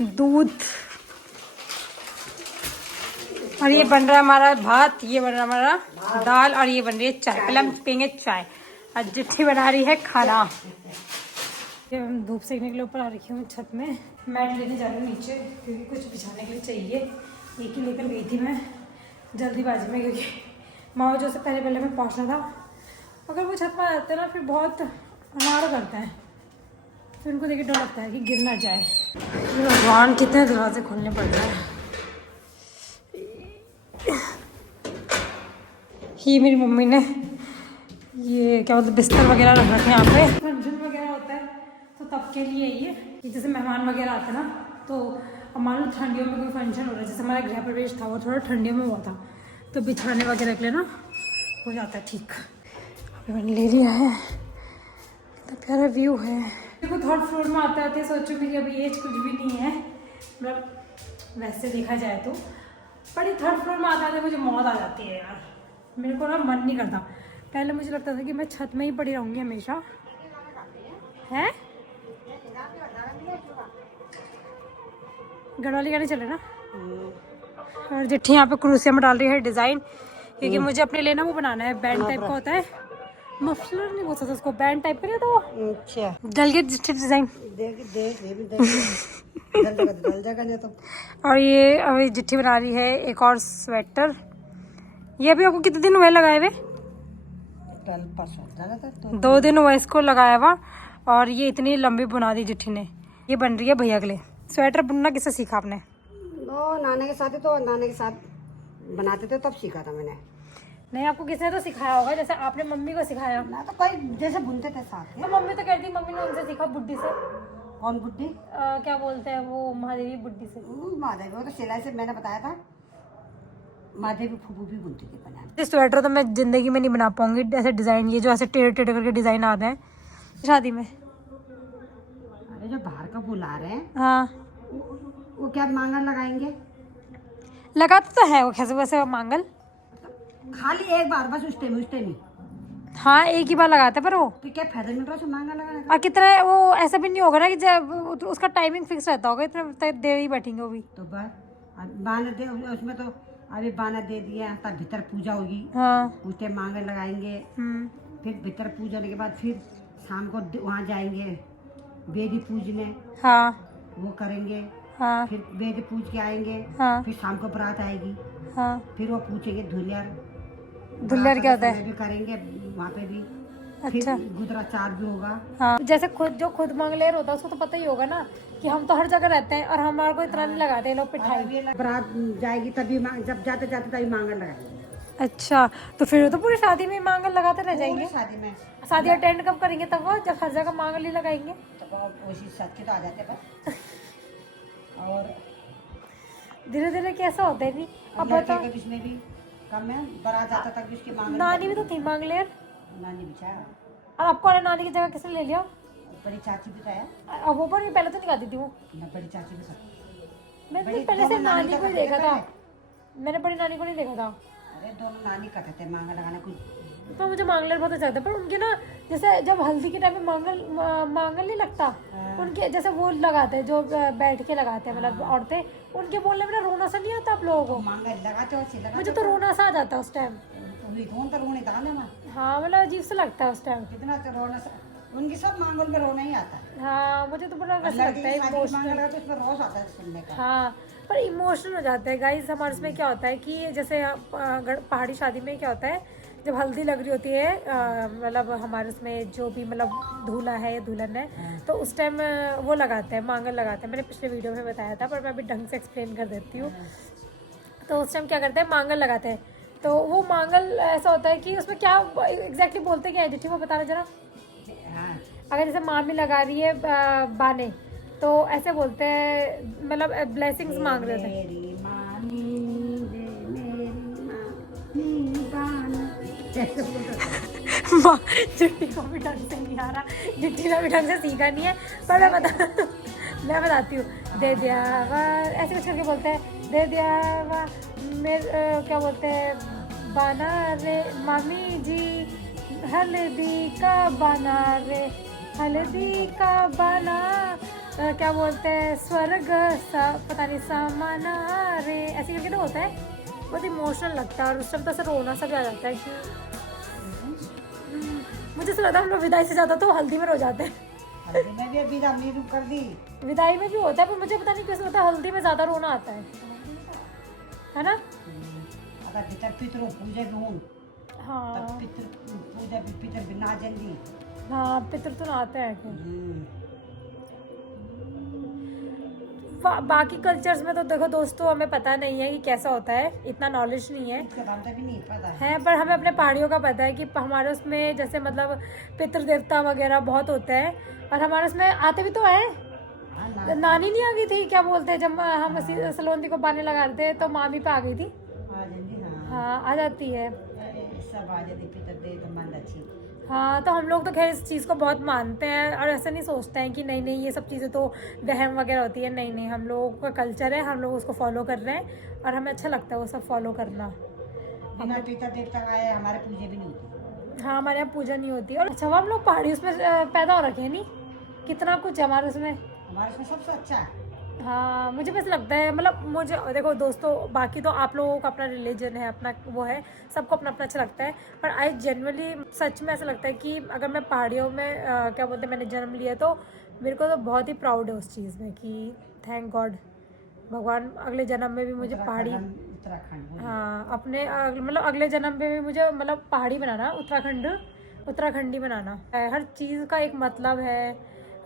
दूध, और ये बन रहा है हमारा भात, ये बन रहा है हमारा दाल, और ये बन रही है चाय। पहले हम पियेंगे चाय। आज जिट्ठी बना रही है खाना। ये हम धूप सेकने के लिए ऊपर आ रखी हूँ छत में। मैट लेने जा रही हूँ नीचे क्योंकि कुछ बिछाने के लिए चाहिए। एक ही लेकर गई थी मैं जल्दीबाजी में, क्योंकि माँ जो से पहले मैं पहुँचना था। अगर वो छत पर आ जाते हैं ना फिर बहुत अनार करते हैं, फिर उनको देख के डर लगता है कि गिर ना जाए। भगवान कितने दरवाजे खोलने पड़ रहे हैं। ये मेरी मम्मी ने ये क्या बोलते बिस्तर वगैरह रख रखे हैं यहाँ पे। फंक्शन वगैरह होता है तो तब के लिए ये जैसे मेहमान वगैरह आते हैं ना, तो मान लो ठंडियों में कोई फंक्शन हो रहा है, जैसे हमारा गृह प्रवेश था वो थोड़ा ठंडियों में हुआ था, तो बिछाने वगैरह के लिए ना हो जाता है ठीक। अभी मैंने ले लिया है, कितना प्यारा व्यू है। देखो थर्ड फ्लोर में आते आते सोचो कि अभी एज कुछ भी नहीं है, मतलब वैसे देखा जाए तो, पर ये थर्ड फ्लोर में आते आते मुझे मौत आ जाती है यार। मेरे को ना मन नहीं करता। पहले मुझे लगता था कि मैं छत में ही पड़ी रहूँगी हमेशा। है गढ़वाली गाने चले ना। और जिट्ठी यहाँ पे क्रूसिया में डाल रही है डिज़ाइन, क्योंकि मुझे अपने लिए ना वो बनाना है, बैंड टाइप का होता है, मफलर नहीं बोल सकता उसको, बैंड टाइप का नहीं होता वो। अच्छा डल गया जिट्ठी डिज़ाइन। और ये अभी जिट्ठी बना रही है एक और स्वेटर। ये अभी आपको कितने दिन हुए लगाए हुए? 2 दिन हुआ इसको लगाया हुआ, और ये इतनी लंबी बुना दी जिट्ठी ने। ये बन रही है भैया के लिए। स्वेटर बुनना किससे सीखा आपने? वो नाने के साथ ही, तो नाने के साथ बनाते थे तब सीखा था मैंने। नहीं आपको किसने तो सिखाया होगा, जैसे आपने मम्मी को सिखाया ना, तो कोई जैसे बुनते थे साथ। तो मम्मी तो कहती मम्मी ने उनसे सीखा, बुड्ढी से। कौन बुड्ढी? क्या बोलते हैं वो, महादेवी बुड्ढी से। महादेवी, वो तो सिलाई से मैंने बताया था, महादेवी फूफू भी बुनती थी बनाने। इस स्वेटर तो मैं जिंदगी में नहीं बना पाऊंगी, ऐसे डिजाइन, ये जो ऐसे टेढ़े टेढ़े करके डिजाइन आते हैं शादी में। अरे जो बाहर का बुला रहे हैं, हाँ वो क्या मांगल लगाएंगे? लगाते तो है वो कैसे वैसे मांगल, खाली एक बार बस, उस टाइम। हाँ एक ही बार लगाते हैं, पर वो तो क्या फायदा मिल रहा है मांगल लगाने का? और कितना वो ऐसा भी नहीं होगा ना कि जब उसका टाइमिंग फिक्स रहता होगा, इतना देर ही बैठेंगे वो भी। तो बस बाना दे उसमें, तो अभी बाना दे दिया तब भीतर पूजा होगी। हाँ पूछते मांगल लगाएंगे, फिर भीतर पूजने के बाद फिर शाम को वहाँ जाएंगे बेदी पूजने। हाँ वो करेंगे। हाँ फिर बेदी पूज के आएंगे। हाँ फिर शाम को बारात आएगी। हाँ फिर वो पूछेंगे धुलियार। धुलियार क्या होता है? भी करेंगे वहाँ पे भी। अच्छा फिर गुदरा चार भी होगा। हाँ जैसे खुद मंगलेर होता है उसको तो पता ही होगा ना कि हम तो हर जगह रहते हैं और हमारे को इतना नहीं लगाते हैं लोग पिठाई। बारात जाएगी तभी जब जाते जाते तभी मांगल लगाएंगे। अच्छा तो फिर तो पूरी शादी में मांगल लगाते रह जाएंगे। शादी में शादी अटेंड कब करेंगे तब वो, जब हर जगह मांगल ही लगाएंगे तो उसी सच के तो आ जाते बस। और धीरे धीरे कैसा होता है नहीं। अब बताओ इसमें भी कम है, बारात जाता तक भी उसकी मांगल। नानी भी तो थी मंगलेर। नानी बिछाया। और आपको नानी की जगह किसने ले लिया? बड़ी चाची बिठाया। अब वो पर पहले तो नहीं गाती थी वो। बड़ी चाची भी सब। मैंने पहले से नानी को ही देखा था, मैंने बड़ी नानी को नहीं देखा था। अरे दोनों नानी करते थे मांगल लगाना कुछ। तो मुझे मांगलेर बहुत अच्छा लगता है, पर उनके ना जैसे जब हल्दी के टाइम में मांगल नहीं लगता, उनके जैसे वो लगाते हैं जो बैठ के लगाते हैं मतलब औरतें, उनके बोलने में ना रोना सा नहीं आता आप लोगों को? मांगल लगाते हो, मुझे तो रोना सा आ जाता है उस टाइम। हाँ मतलब अजीब सा लगता है उस टाइम। कितना रोना सा, उनकी सब मांगल में रोना ही आता है। हाँ मुझे तो बड़ा वैसा लगता है इमोशनल। तो उसमें रोज आता है सुनने का। हाँ पर इमोशनल हो जाता है गाइस। हमारे इसमें क्या होता है कि जैसे पहाड़ी शादी में क्या होता है, जब हल्दी लग रही होती है मतलब हमारे उसमें जो भी मतलब दूल्हा है दुल्हन है, तो उस टाइम वो लगाते हैं मांगल लगाते हैं। मैंने पिछले वीडियो में बताया था पर मैं अभी ढंग से एक्सप्लेन कर देती हूँ। तो उस टाइम क्या करते हैं, मांगल लगाते हैं। तो वो मांगल ऐसा होता है कि उसमें क्या एग्जैक्टली बोलते क्या है जिठी वो बताना जरा। अगर जैसे मामी लगा रही है बाने, तो ऐसे बोलते हैं मतलब ब्लेसिंग्स मांग रहे थे। जिट्टी को भी ढंग से नहीं आ रहा, जिट्टी ने भी ढंग से सीखा नहीं है, पर मैं बताती हूँ। दे दिया वा ऐसे कुछ करके बोलते हैं, दे दिया वा मेरे क्या बोलते हैं, बना रे मामी जी हल्दी का बना रे, हल्दी का बना क्या बोलते हैं, स्वर्ग सा पता नहीं समाना रे, ऐसे करके तो होता है। बहुत इमोशनल लगता है और उस टाइम तो ऐसा रोना सा भी आ जाता है कि मुझे ऐसा लगता है हम लोग विदाई से ज़्यादा तो हल्दी में रो जाते हैं। हल्दी में भी अभी रामनी रूप कर दी। विदाई में भी होता है पर मुझे पता नहीं कैसे होता है, हल्दी में ज़्यादा रोना आता है ना। अगर पितर पितरों पूजे भी हूँ हाँ तब पितर पूजा भी पितर भी ना जल्दी। हाँ, पितर तो ना आते हैं बाकी कल्चर्स में तो देखो दोस्तों हमें पता नहीं है कि कैसा होता है, इतना नॉलेज नहीं है इसके बारे में भी नहीं पता है, पर हमें अपने पहाड़ियों का पता है कि हमारे उसमें जैसे मतलब पितृ देवता वगैरह बहुत होते हैं और हमारे उसमें आते भी तो हैं। हाँ, नानी नहीं आ गई थी, क्या बोलते हैं, जब हम सलोंदी को पानी लगा रहे थे तो मामी पे आ गई थी। हाँ आ जाती है, सब आ जाती पितर दे तो मन अच्छी। हाँ तो हम लोग तो खैर इस चीज़ को बहुत मानते हैं और ऐसा नहीं सोचते हैं कि नहीं नहीं ये सब चीज़ें तो वहम वगैरह होती है, नहीं नहीं, हम लोगों का कल्चर है, हम लोग उसको फॉलो कर रहे हैं और हमें अच्छा लगता है वो सब फॉलो करना। बिना पितर देवता आए हमारे पूजे भी नहीं होती। हाँ हमारे यहाँ पूजा नहीं होती। और अच्छा वो हम लोग पहाड़ी उसमें पैदा हो रखे हैं, नहीं कितना कुछ है हमारे उसमें। हमारे उसमें सबसे अच्छा है। हाँ मुझे बस लगता है, मतलब मुझे देखो दोस्तों, बाकी तो आप लोगों का अपना रिलीजन है, अपना वो है, सबको अपना अपना अच्छा लगता है, पर आई जनरली सच में ऐसा लगता है कि अगर मैं पहाड़ियों में क्या बोलते हैं मैंने जन्म लिया तो मेरे को तो बहुत ही प्राउड है उस चीज़ में कि थैंक गॉड भगवान अगले जन्म में भी मुझे पहाड़ी, उत्तराखंड हाँ अपने मतलब अगले जन्म में भी मुझे मतलब पहाड़ी बनाना, उत्तराखंडी बनाना है। हर चीज़ का एक मतलब है,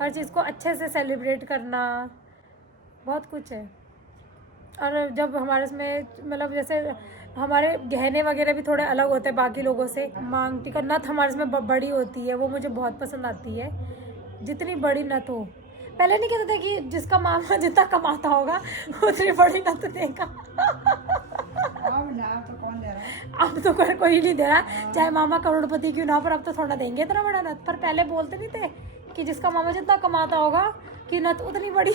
हर चीज़ को अच्छे से सेलिब्रेट करना, बहुत कुछ है। और जब हमारे इसमें मतलब जैसे हमारे गहने वगैरह भी थोड़े अलग होते हैं बाकी लोगों से, मांग टीका नथ हमारे इसमें बड़ी होती है, वो मुझे बहुत पसंद आती है, जितनी बड़ी नथ हो। पहले नहीं कहते थे कि जिसका मामा जितना कमाता होगा उतनी बड़ी नथ देगा। अब तो कौन दे रहा है? अब तो कोई नहीं दे रहा, चाहे मामा करोड़पति क्यों ना, पर अब तो थोड़ा देंगे इतना बड़ा नथ। पर पहले बोलते नहीं थे कि जिसका मामा जितना कमाता होगा कि नथ उतनी बड़ी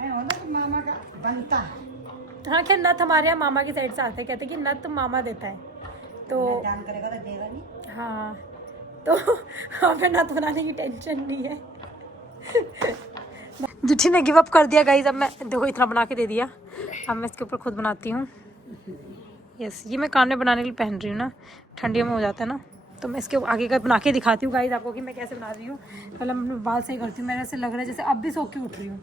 तो मामा का बनता है। हाँ खैर नथ हमारे यहाँ मामा की साइड से आते हैं, कहते हैं कि नथ मामा देता है तो दान करेगा तो देगा नहीं। हाँ तो हमें नथ बनाने की टेंशन नहीं है। जुठी ने गिव अप कर दिया गाइस, अब मैं देखो इतना बना के दे दिया, अब मैं इसके ऊपर खुद बनाती हूँ। यस ये मैं कान में बनाने के लिए पहन रही हूँ ना, ठंडियों में हो जाता है ना, तो मैं इसके आगे का बना के दिखाती हूँ गाइस आपको कि मैं कैसे बना रही हूँ। पहले मैं अपने बाल सही करती हूँ, मेरे से लग रहा है जैसे अब भी सो के उठ रही हूँ।